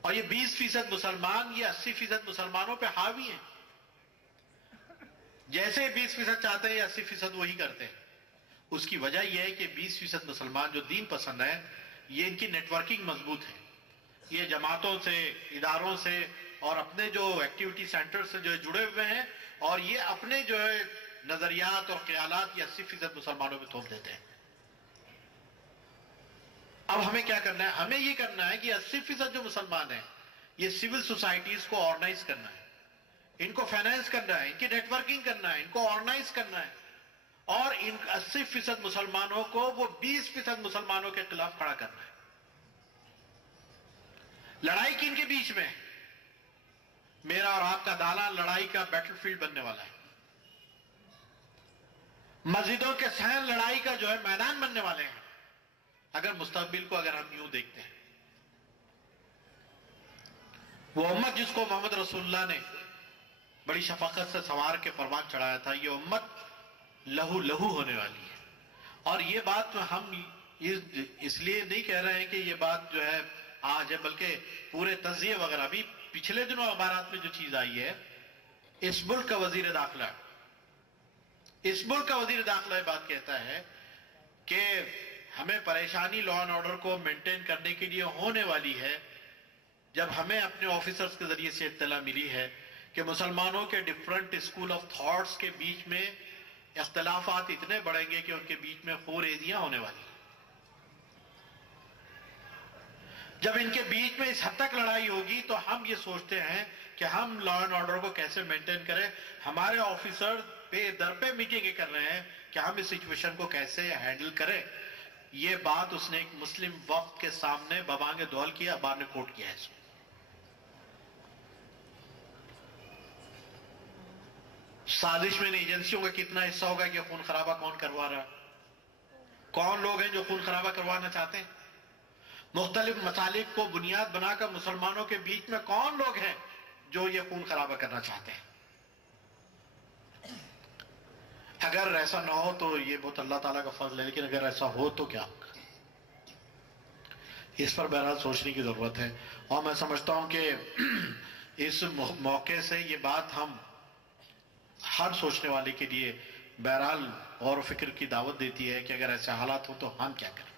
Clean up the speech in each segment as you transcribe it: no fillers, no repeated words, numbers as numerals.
اور یہ 20% مسلمان یہ 80% مسلمانوں پہ حاوی ہیں. جیسے 20% چاہتے ہیں 80% وہی کرتے ہیں. اس کی وجہ یہ ہے کہ 20% مسلمان جو دین پسند ہیں یہ ان کی نیٹ ورکنگ مضبوط ہے. یہ جماعتوں سے، اداروں سے اور اپنے جو ایکٹیویٹی سینٹر سے جو جڑے ہوئے ہیں، اور یہ اپنے جو ہے نظریات اور خیالات یہ 80% مسلمانوں پہ تھوپ دیتے ہیں. اب ہمیں کیا کرنا ہے؟ ہمیں یہ کرنا ہے کہ 80% جو مسلمان ہیں یہ سول سوسائٹیز کو آرگنائز کرنا ہے، ان کو فائنینس کرنا ہے، ان کی نیٹ ورکنگ کرنا ہے، ان کو آرگنائز کرنا ہے، اور ان 80% مسلمانوں کو وہ 20% مسلمانوں کے خلاف کھڑا کرنا ہے. لڑائی کن کے بیچ میں؟ میرا اور آپ کا دالان لڑائی کا بیٹل فیلڈ بننے والا ہے. مسجدوں کے صحن لڑائی کا جو ہے میدان بننے والے ہیں اگر مستقبل کو اگر ہم یوں دیکھتے ہیں. وہ امت جس کو محمد رسول اللہ نے بڑی شفقت سے سنوار کے پروان چڑھایا تھا، یہ امت لہو لہو ہونے والی ہے. اور یہ بات ہم اس لیے نہیں کہہ رہے ہیں کہ یہ بات جو ہے آج ہے، بلکہ پورے تجزیے وغیرہ بھی پچھلے دنوں اخبارات میں جو چیز آئی ہے، اس ملک کا وزیر داخلہ یہ بات کہتا ہے کہ ہمیں پریشانی لا اینڈ آرڈر کو مینٹین کرنے کے لیے ہونے والی ہے جب ہمیں اپنے آفیسرز کے ذریعے سے اطلاع ملی ہے کہ مسلمانوں کے ڈفرنٹ اسکول آف تھاٹس کے بیچ میں اختلافات اتنے بڑھیں گے کہ ان کے بیچ میں خوریزیاں ہونے والی ہیں. جب ان کے بیچ میں اس حد تک لڑائی ہوگی تو ہم یہ سوچتے ہیں کہ ہم لا اینڈ آرڈر کو کیسے مینٹین کریں. ہمارے آفیسر پہ در پہ میٹنگیں کر رہے ہیں کہ ہم اس سچویشن کو کیسے ہینڈل کریں. یہ بات اس نے ایک مسلم وفد کے سامنے ببانگ دول کیا، اخبار نے کوٹ کیا ہے اس کو. سازش میں ان ایجنسیوں کا کتنا حصہ ہوگا کہ خون خرابہ کون کروا رہا ہے؟ کون لوگ ہیں جو خون خرابہ کروانا چاہتے ہیں؟ مختلف مسالک کو بنیاد بنا کر مسلمانوں کے بیچ میں کون لوگ ہیں جو یہ خون خرابہ کرنا چاہتے ہیں؟ اگر ایسا نہ ہو تو یہ بہت اللہ تعالیٰ کا فضل ہے، لیکن اگر ایسا ہو تو کیا ہوگا؟ اس پر بہرحال سوچنے کی ضرورت ہے. اور میں سمجھتا ہوں کہ اس موقع سے یہ بات ہم ہر سوچنے والے کے لیے بہرحال غور و فکر کی دعوت دیتی ہے کہ اگر ایسے حالات ہوں تو ہم کیا کریں.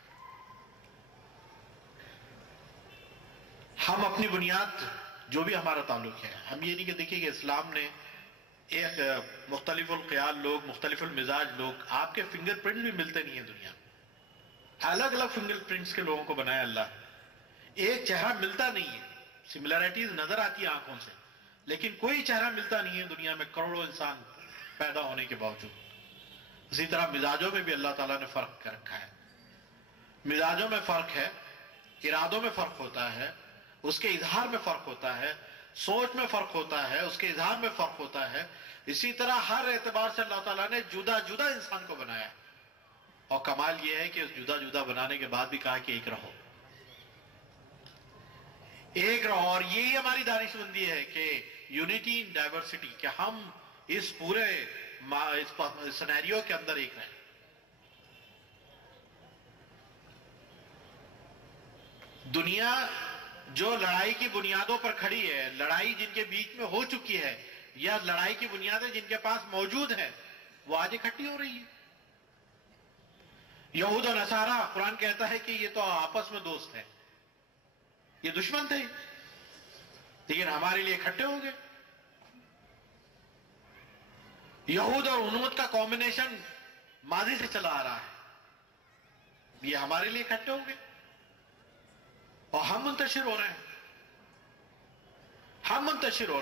ہم اپنی بنیاد جو بھی ہمارا تعلق ہے، ہم یہ نہیں کہ دیکھیں کہ اسلام نے ایک مختلف الخیال لوگ، مختلف المزاج لوگ، آپ کے فنگر پرنٹ بھی ملتے نہیں ہیں دنیا میں. الگ الگ فنگر پرنٹس کے لوگوں کو بنایا اللہ. ایک چہرہ ملتا نہیں ہے، سملرٹیز نظر آتی ہے آنکھوں سے، لیکن کوئی چہرہ ملتا نہیں ہے دنیا میں کروڑوں انسان پیدا ہونے کے باوجود. اسی طرح مزاجوں میں بھی اللہ تعالیٰ نے فرق کر رکھا ہے. مزاجوں میں فرق ہے، ارادوں میں فرق ہوتا ہے، اس کے اظہار میں فرق ہوتا ہے، سوچ میں فرق ہوتا ہے، اس کے اظہار میں فرق ہوتا ہے. اسی طرح ہر اعتبار سے اللہ تعالیٰ نے جدا جدا انسان کو بنایا ہے. اور کمال یہ ہے کہ اس جدا جدا بنانے کے بعد بھی کہا کہ ایک رہو. اور یہی ہماری دانش مندی ہے کہ یونٹی ان ڈائیورسٹی، کہ ہم اس پورے سینیریو کے اندر ایک رہیں. دنیا جو لڑائی کی بنیادوں پر کھڑی ہے، لڑائی جن کے بیچ میں ہو چکی ہے، یا لڑائی کی بنیادیں جن کے پاس موجود ہیں، وہ آج اکٹھی ہو رہی ہے. یہود و نصارہ، قرآن کہتا ہے کہ یہ تو آپس میں دوست ہیں، یہ دشمن تھے، لیکن ہمارے لیے اکٹھے ہو گئے. یہود اور انوت کا کمبینیشن ماضی سے چلا آ رہا ہے، یہ ہمارے لیے اکٹھے ہو گئے اور ہم منتشر ہو رہے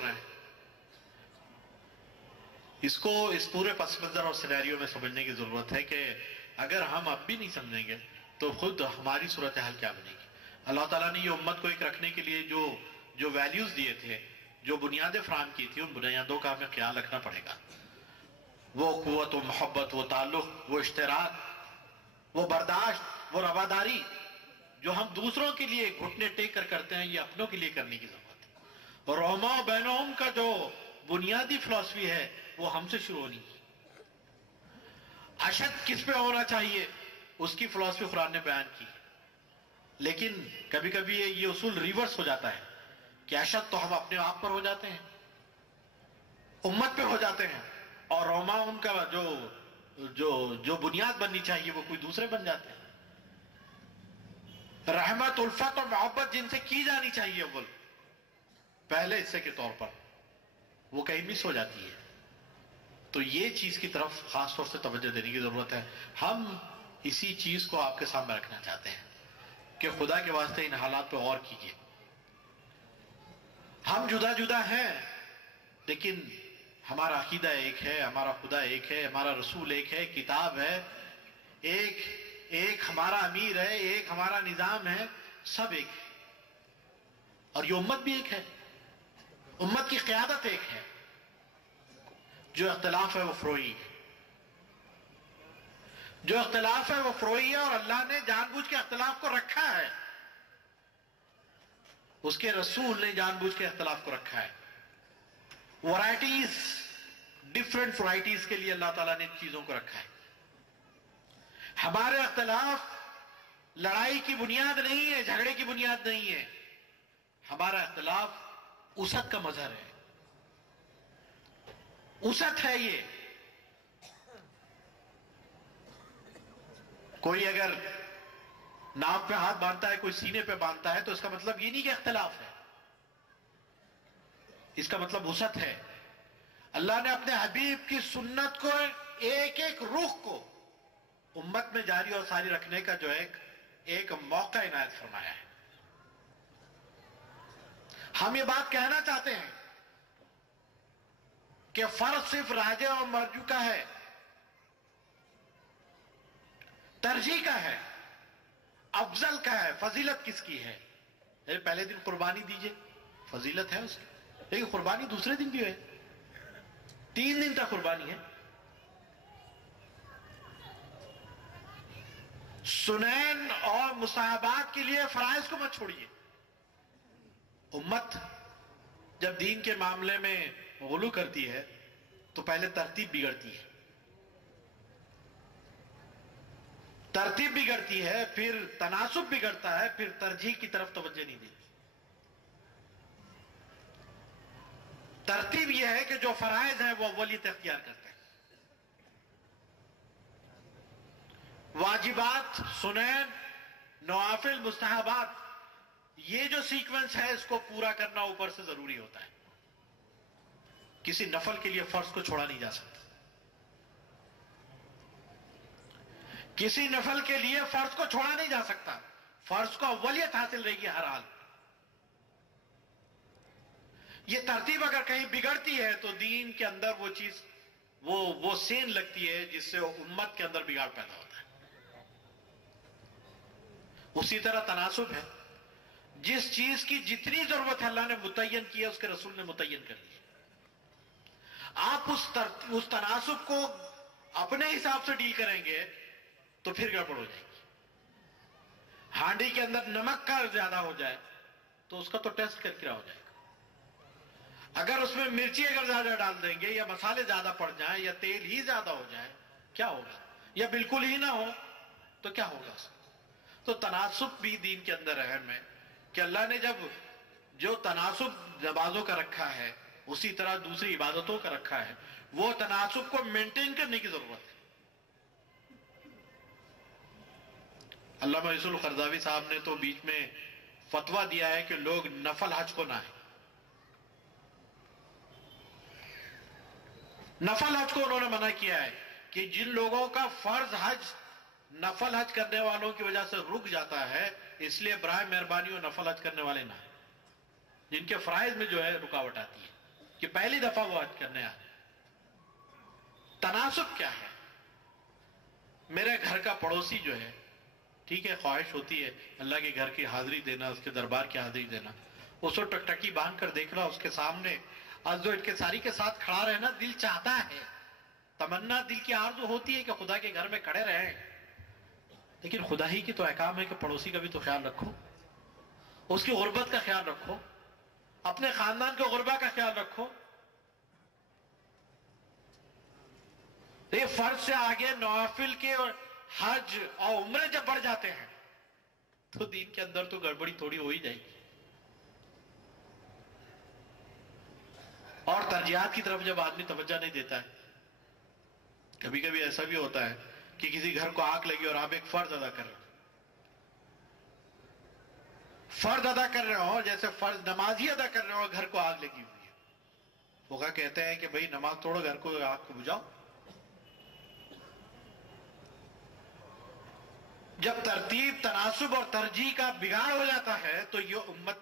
ہیں. اس کو اس پورے پس منظر اور سینیریو میں سمجھنے کی ضرورت ہے کہ اگر ہم اب بھی نہیں سمجھیں گے تو خود ہماری صورتحال کیا بنے گی. اللہ تعالیٰ نے یہ امت کو ایک رکھنے کے لیے جو ویلیوز دیے تھے، جو بنیادیں فراہم کی تھی، ان بنیادوں کا ہمیں خیال رکھنا پڑے گا. وہ قوت، وہ محبت، وہ تعلق، وہ اشتراک، وہ برداشت، وہ رواداری جو ہم دوسروں کے لیے گھٹنے ٹیک کر کرتے ہیں، یہ اپنوں کے لیے کرنے کی ضرورت ہے. اور رحماء بینہم کا جو بنیادی فلسفی ہے وہ ہم سے شروع ہونی ہے. اشد کس پہ ہونا چاہیے اس کی فلسفی قرآن نے بیان کی، لیکن کبھی کبھی یہ اصول ریورس ہو جاتا ہے کہ اشد تو ہم اپنے آپ پر ہو جاتے ہیں، امت پہ ہو جاتے ہیں، اور روما ان کا جو بنیاد بننی چاہیے وہ کوئی دوسرے بن جاتے ہیں۔ رحمت، الفت اور محبت جن سے کی جانی چاہیے اول پہلے حصے کے طور پر، وہ کہیں مس ہو جاتی ہے۔ تو یہ چیز کی طرف خاص طور سے توجہ دینے کی ضرورت ہے۔ ہم اسی چیز کو آپ کے سامنے رکھنا چاہتے ہیں کہ خدا کے واسطے ان حالات پہ غور کیجیے۔ ہم جدا جدا ہیں، لیکن ہمارا عقیدہ ایک ہے، ہمارا خدا ایک ہے، ہمارا رسول ایک ہے، کتاب ہے ایک ہمارا امیر ہے، ایک ہمارا نظام ہے، سب ایک ہے۔ اور یہ امت بھی ایک ہے، امت کی قیادت ایک ہے۔ جو اختلاف ہے وہ فروعی ہے، جو اختلاف ہے وہ فروعی ہے، اور اللہ نے جان بوجھ کے اختلاف کو رکھا ہے، اس کے رسول نے جان بوجھ کے اختلاف کو رکھا ہے۔ ورائٹیز، ڈفرنٹ ورائٹیز کے لیے اللہ تعالیٰ نے چیزوں کو رکھا ہے۔ ہمارے اختلاف لڑائی کی بنیاد نہیں ہے، جھگڑے کی بنیاد نہیں ہے، ہمارا اختلاف وسعت کا مظہر ہے، وسعت ہے۔ یہ کوئی اگر ناک پہ ہاتھ باندھتا ہے، کوئی سینے پہ باندھتا ہے، تو اس کا مطلب یہ نہیں کہ اختلاف ہے، اس کا مطلب وسعت ہے۔ اللہ نے اپنے حبیب کی سنت کو، ایک ایک رخ کو امت میں جاری اور ساری رکھنے کا جو ایک موقع عنایت فرمایا ہے۔ ہم یہ بات کہنا چاہتے ہیں کہ فرق صرف راجح اور مرجو کا ہے، ترجیح کا ہے، افضل کا ہے، فضیلت کس کی ہے؟ پہلے دن قربانی دیجئے، فضیلت ہے اس کی، لیکن قربانی دوسرے دن بھی ہے، 3 دن تک قربانی ہے۔ سنن اور مستحبات کے لیے فرائض کو مت چھوڑیے۔ امت جب دین کے معاملے میں غلو کرتی ہے تو پہلے ترتیب بگڑتی ہے، ترتیب بگڑتی ہے، پھر تناسب بگڑتا ہے، پھر ترجیح کی طرف توجہ نہیں دیتی۔ ترتیب یہ ہے کہ جو فرائض ہیں وہ اولیت اختیار کرتے ہیں، واجبات، سنن، نوافل، مستحبات، یہ جو سیکوینس ہے اس کو پورا کرنا اوپر سے ضروری ہوتا ہے۔ کسی نفل کے لیے فرض کو چھوڑا نہیں جا سکتا، کسی نفل کے لیے فرض کو چھوڑا نہیں جا سکتا، فرض کو اولیت حاصل رہے گی ہر حال۔ یہ ترتیب اگر کہیں بگڑتی ہے تو دین کے اندر وہ چیز وہ سین لگتی ہے جس سے امت کے اندر بگاڑ پیدا ہوتا ہے۔ اسی طرح تناسب ہے، جس چیز کی جتنی ضرورت ہے اللہ نے متعین کی ہے، اس کے رسول نے متعین کر دی ہے۔ آپ اس تناسب کو اپنے حساب سے ڈیل کریں گے تو پھر گڑبڑ ہو جائے گی۔ ہانڈی کے اندر نمک کا زیادہ ہو جائے تو اس کا تو ٹیسٹ کرکرا ہو جائے گا۔ اگر اس میں مرچی اگر زیادہ ڈال دیں گے، یا مسالے زیادہ پڑ جائیں، یا تیل ہی زیادہ ہو جائے، کیا ہوگا؟ یا بالکل ہی نہ ہو تو کیا ہوگا؟ تو تناسب بھی دین کے اندر اہم ہے کہ اللہ نے جو تناسب نمازوں کا رکھا ہے اسی طرح دوسری عبادتوں کا رکھا ہے، وہ تناسب کو مینٹین کرنے کی ضرورت ہے۔ علامہ یوسف القرضاوی صاحب نے تو بیچ میں فتویٰ دیا ہے کہ لوگ نفل حج کو نہ آئیں۔ نفل حج کو انہوں نے منع کیا ہے کہ جن لوگوں کا فرض حج نفل حج کرنے والوں کی وجہ سے رک جاتا ہے، اس لیے برائے مہربانی اور نفل حج کرنے والے نہ ہیں، جن کے فرائض میں جو ہے رکاوٹ آتی ہے کہ پہلی دفعہ وہ حج کرنے آئے۔ تناسب کیا ہے؟ میرے گھر کا پڑوسی جو ہے، ٹھیک ہے، خواہش ہوتی ہے اللہ کے گھر کی حاضری دینا، اس کے دربار کی حاضری دینا، اس کو ٹکٹکی باندھ کر دیکھنا، اس کے سامنے عزو اتکساری کے ساتھ کھڑا رہنا دل چاہتا ہے، تمنا دل کی آرزو ہوتی ہے کہ خدا کے گھر میں کھڑے رہیں، لیکن خدا ہی کی تو احکام ہے کہ پڑوسی کا بھی تو خیال رکھو، اس کی غربت کا خیال رکھو، اپنے خاندان کے غربا کا خیال رکھو۔ یہ فرض سے آگے نوافل کے اور حج اور عمرے جب بڑھ جاتے ہیں تو دین کے اندر تو گڑبڑی تھوڑی ہو ہی جائے گی۔ اور ترجیحات کی طرف جب آدمی توجہ نہیں دیتا ہے، کبھی کبھی ایسا بھی ہوتا ہے کہ کسی گھر کو آگ لگی اور آپ ایک فرض ادا کر رہے ہو، جیسے فرض نماز ہی ادا کر رہے ہو، گھر کو آگ لگی ہوئی ہے، فقہا کہتے ہیں کہ بھئی نماز توڑو، گھر کو آگ کو بجھاؤ۔ جب ترتیب، تناسب اور ترجیح کا بگاڑ ہو جاتا ہے تو یہ امت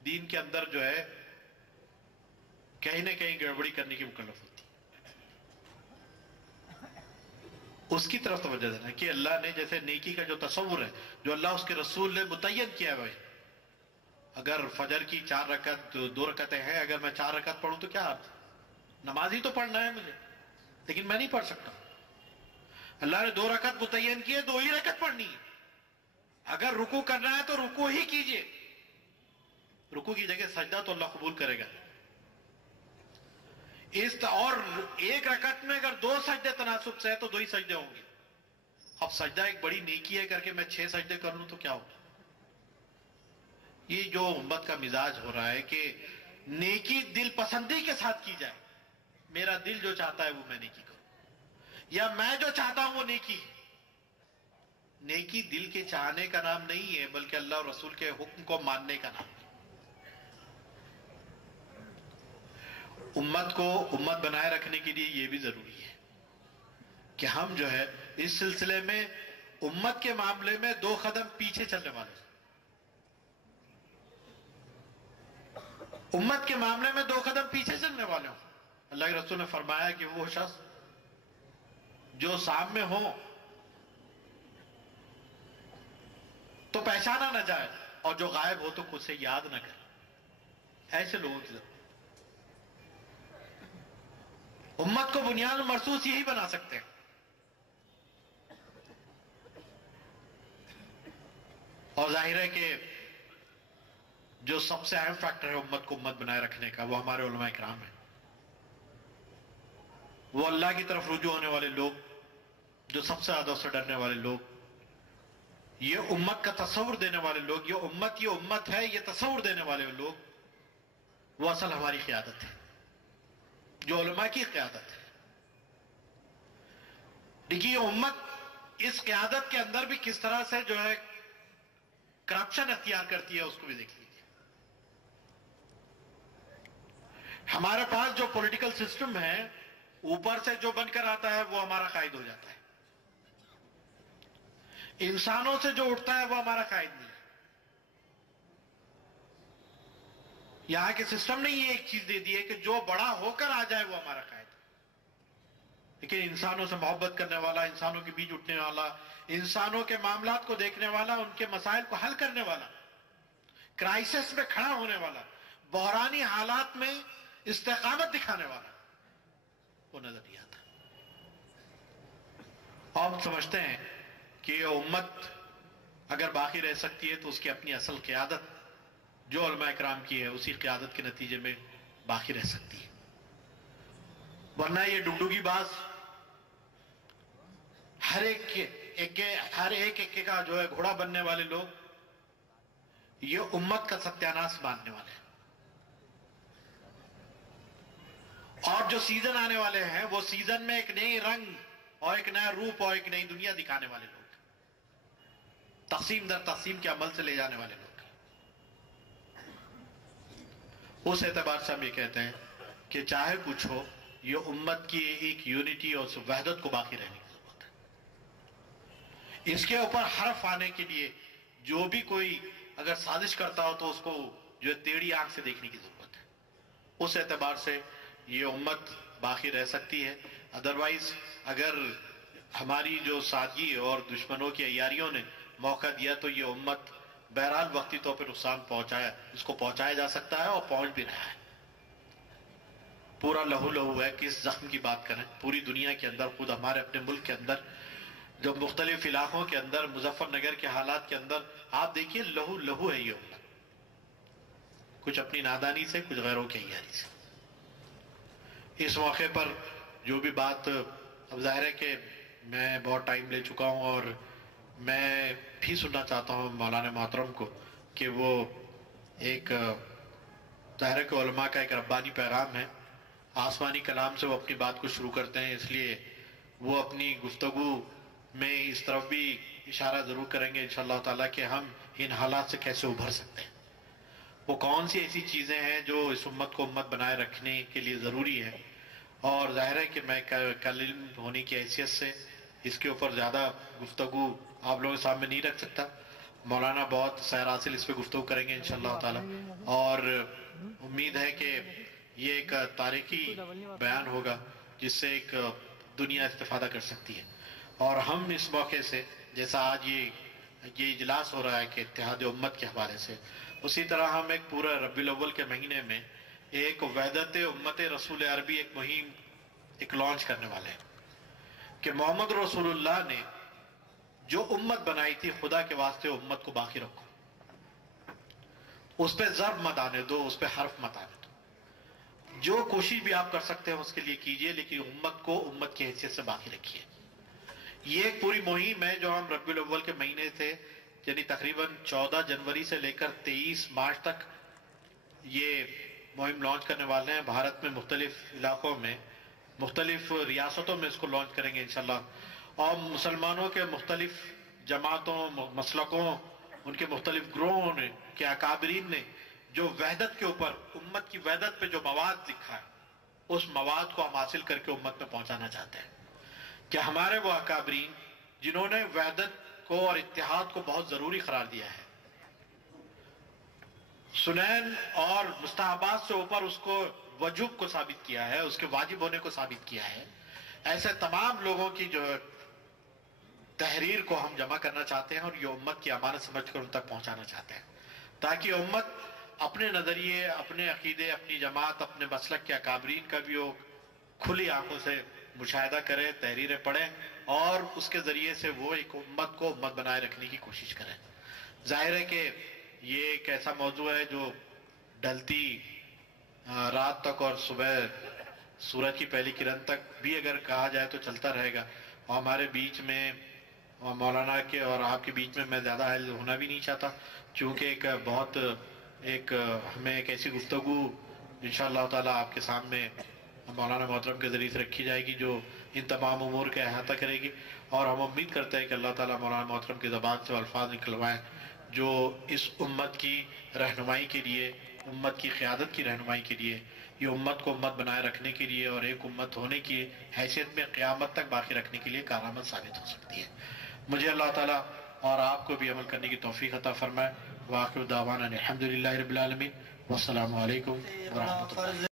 دین کے اندر جو ہے کہیں نہ کہیں گڑبڑی کرنے کی مکلف ہوتی ہے۔ اس کی طرف توجہ دینا کہ اللہ نے جیسے نیکی کا جو تصور ہے، جو اللہ اس کے رسول نے متعین کیا ہے، اگر فجر کی 4 رکعت 2 رکعتیں ہیں، اگر میں 4 رکعت پڑھوں تو کیا نماز ہی تو پڑھنا ہے مجھے، لیکن میں نہیں پڑھ سکتا۔ اللہ نے 2 رکعت متعین کی ہے، 2 ہی رکعت پڑھنی ہے۔ اگر رکوع کرنا ہے تو رکوع ہی کیجئے، رکوع کی جگہ سجدہ تو اللہ قبول کرے گا۔ اور 1 رکعت میں اگر 2 سجدے تناسب سے ہے تو 2 ہی سجدے ہوں گے۔ اب سجدہ ایک بڑی نیکی ہے کر کے میں 6 سجدے کر لوں تو کیا ہوگا؟ یہ جو امت کا مزاج ہو رہا ہے کہ نیکی دل پسندی کے ساتھ کی جائے، میرا دل جو چاہتا ہے وہ میں نیکی کروں، یا میں جو چاہتا ہوں وہ نیکی ہے۔ نیکی دل کے چاہنے کا نام نہیں ہے، بلکہ اللہ اور رسول کے حکم کو ماننے کا نام ہے۔ امت کو امت بنائے رکھنے کے لیے یہ بھی ضروری ہے کہ ہم جو ہے اس سلسلے میں امت کے معاملے میں 2 قدم پیچھے چلنے والے ہیں۔ امت کے معاملے میں 2 قدم پیچھے چلنے والے ہوں۔ اللہ کے رسول نے فرمایا کہ وہ شخص جو سامنے ہو تو پہچانا نہ جائے، اور جو غائب ہو تو خود سے یاد نہ کرے۔ ایسے لوگوں کی ضرورت۔ امت کو بنیاد مرصوص یہی بنا سکتے ہیں۔ اور ظاہر ہے کہ جو سب سے اہم فیکٹر ہے امت کو امت بنائے رکھنے کا، وہ ہمارے علماء کرام ہیں۔ وہ اللہ کی طرف رجوع ہونے والے لوگ، جو سب سے زیادہ اس سے ڈرنے والے لوگ، یہ امت کا تصور دینے والے لوگ، یہ امت ہے، یہ تصور دینے والے لوگ، وہ اصل ہماری قیادت ہے، جو علماء کی قیادت ہے۔ دیکھیے امت اس قیادت کے اندر بھی کس طرح سے جو ہے کرپشن اختیار کرتی ہے، اس کو بھی دیکھ لیجیے۔ ہمارے پاس جو پولیٹیکل سسٹم ہے، اوپر سے جو بن کر آتا ہے وہ ہمارا قائد ہو جاتا ہے، انسانوں سے جو اٹھتا ہے وہ ہمارا قائد نہیں ہے۔ یہاں کے سسٹم نے یہ ایک چیز دے دی ہے کہ جو بڑا ہو کر آ جائے وہ ہمارا قائد ہے، لیکن انسانوں سے محبت کرنے والا، انسانوں کے بیچ اٹھنے والا، انسانوں کے معاملات کو دیکھنے والا، ان کے مسائل کو حل کرنے والا، کرائسس میں کھڑا ہونے والا، بحرانی حالات میں استقامت دکھانے والا، وہ نظر نہیں آتا۔ اور ہم سمجھتے ہیں کہ یہ امت اگر باقی رہ سکتی ہے تو اس کی اپنی اصل قیادت جو علماء کرام کی ہے، اسی قیادت کے نتیجے میں باقی رہ سکتی ہے، ورنہ یہ ڈگڈگی باز ہر ایک کا جو ہے گھوڑا بننے والے لوگ یہ امت کا ستیاناش ماننے والے ہیں۔ اور جو سیزن آنے والے ہیں وہ سیزن میں ایک نئی رنگ اور ایک نیا روپ اور ایک نئی دنیا دکھانے والے لوگ، تقسیم در تقسیم کے عمل سے لے جانے والے لوگ۔ اس اعتبار سے ہم یہ کہتے ہیں کہ چاہے کچھ ہو، یہ امت کی ایک یونٹی اور وحدت کو باقی رہنے کی ضرورت ہے۔ اس کے اوپر حرف آنے کے لیے جو بھی کوئی اگر سازش کرتا ہو تو اس کو جو ٹیڑھی آنکھ سے دیکھنے کی ضرورت ہے۔ اس اعتبار سے یہ امت باقی رہ سکتی ہے، ادروائز اگر ہماری جو سادگی اور دشمنوں کی عیاریوں نے موقع دیا تو یہ امت بہرحال وقتی طور پہ نقصان اس کو پہنچایا جا سکتا ہے اور پہنچ بھی رہا ہے۔ پورا لہو لہو ہے، کس زخم کی بات کریں، پوری دنیا کے اندر، خود ہمارے اپنے ملک کے اندر، جو مختلف علاقوں کے اندر، مظفر نگر کے حالات کے اندر آپ دیکھیے لہو لہو ہے یہ امت، کچھ اپنی نادانی سے، کچھ غیروں کی عیاری سے۔ اس موقع پر جو بھی بات، اب ظاہر ہے کہ میں بہت ٹائم لے چکا ہوں اور میں بھی سننا چاہتا ہوں مولانا محترم کو کہ وہ ایک ظاہر کہ علماء کا ایک ربانی پیغام ہے، آسمانی کلام سے وہ اپنی بات کو شروع کرتے ہیں، اس لیے وہ اپنی گفتگو میں اس طرف بھی اشارہ ضرور کریں گے انشاءاللہ تعالیٰ کہ ہم ان حالات سے کیسے ابھر سکتے ہیں، وہ کون سی ایسی چیزیں ہیں جو اس امت کو امت بنائے رکھنے کے لیے ضروری ہیں۔ اور ظاہر ہے کہ میں کل علم ہونے کی حیثیت سے اس کے اوپر زیادہ گفتگو آپ لوگوں کے سامنے نہیں رکھ سکتا، مولانا بہت سیر حاصل اس پہ گفتگو کریں گے انشاءاللہ تعالیٰ، اور امید ہے کہ یہ ایک تاریخی بیان ہوگا جس سے ایک دنیا استفادہ کر سکتی ہے۔ اور ہم اس موقع سے، جیسا آج یہ اجلاس ہو رہا ہے کہ اتحاد امت کے حوالے سے، اسی طرح ہم ایک پورا ربیع الاول کے مہینے میں ایک وحدت امت رسول عربی ایک مہم ایک لانچ کرنے والے ہیں کہ محمد رسول اللہ نے جو امت بنائی تھی، خدا کے واسطے امت کو باقی رکھو، اس پہ ضرب مت آنے دو، اس پہ حرف مت آنے دو، جو کوشش بھی آپ کر سکتے ہیں اس کے لیے کیجئے، لیکن امت کو امت کی حیثیت سے باقی رکھیے۔ یہ ایک پوری مہم ہے جو ہم ربیع الاول کے مہینے سے، یعنی تقریباً 14 جنوری سے لے کر 23 مارچ تک یہ مہم لانچ کرنے والے ہیں۔ بھارت میں مختلف علاقوں میں، مختلف ریاستوں میں اس کو لانچ کریں گے انشاءاللہ، اور مسلمانوں کے مختلف جماعتوں، مسلکوں، ان کے مختلف گروہوں نے کہ اکابرین نے جو وحدت کے اوپر، امت کی وحدت پہ جو مواد لکھا ہے، اس مواد کو ہم حاصل کر کے امت میں پہنچانا چاہتے ہیں کہ ہمارے وہ اکابرین جنہوں نے وحدت کو اور اتحاد کو بہت ضروری قرار دیا ہے، سنن اور مستحبات سے اوپر اس کو وجوب کو ثابت کیا ہے، اس کے واجب ہونے کو ثابت کیا ہے، ایسے تمام لوگوں کی جو تحریر کو ہم جمع کرنا چاہتے ہیں اور یہ امت کی امانت سمجھ کر ان تک پہنچانا چاہتے ہیں، تاکہ امت اپنے نظریے، اپنے عقیدے، اپنی جماعت، اپنے مسلک کے اکابرین کا بھی وہ کھلی آنکھوں سے مشاہدہ کرے، تحریریں پڑھیں، اور اس کے ذریعے سے وہ ایک امت کو امت بنائے رکھنے کی کوشش کریں۔ ظاہر ہے کہ یہ ایک ایسا موضوع ہے جو ڈھلتی رات تک اور صبح سورج کی پہلی کرن تک بھی اگر کہا جائے تو چلتا رہے گا، اور ہمارے بیچ میں مولانا کے اور آپ کے بیچ میں میں زیادہ حائل ہونا بھی نہیں چاہتا، چونکہ ہمیں ایک ایسی گفتگو انشاءاللہ تعالیٰ آپ کے سامنے مولانا محترم کے ذریعے سے رکھی جائے گی جو ان تمام امور کا احاطہ کرے گی، اور ہم امید کرتے ہیں کہ اللہ تعالیٰ مولانا محترم کی زبان سے الفاظ نکلوائیں جو اس امت کی رہنمائی کے لیے، امت کی قیادت کی رہنمائی کے لیے، یہ امت کو امت بنائے رکھنے کے لیے اور ایک امت ہونے کی حیثیت میں قیامت تک باقی رکھنے کے لیے کارآمد ثابت ہو سکتی ہے۔ مجھے اللہ تعالیٰ اور آپ کو بھی عمل کرنے کی توفیق عطا فرمائے۔ وآخر دعوانا الحمدللہ رب العالمین، والسلام علیکم ورحمۃ اللہ۔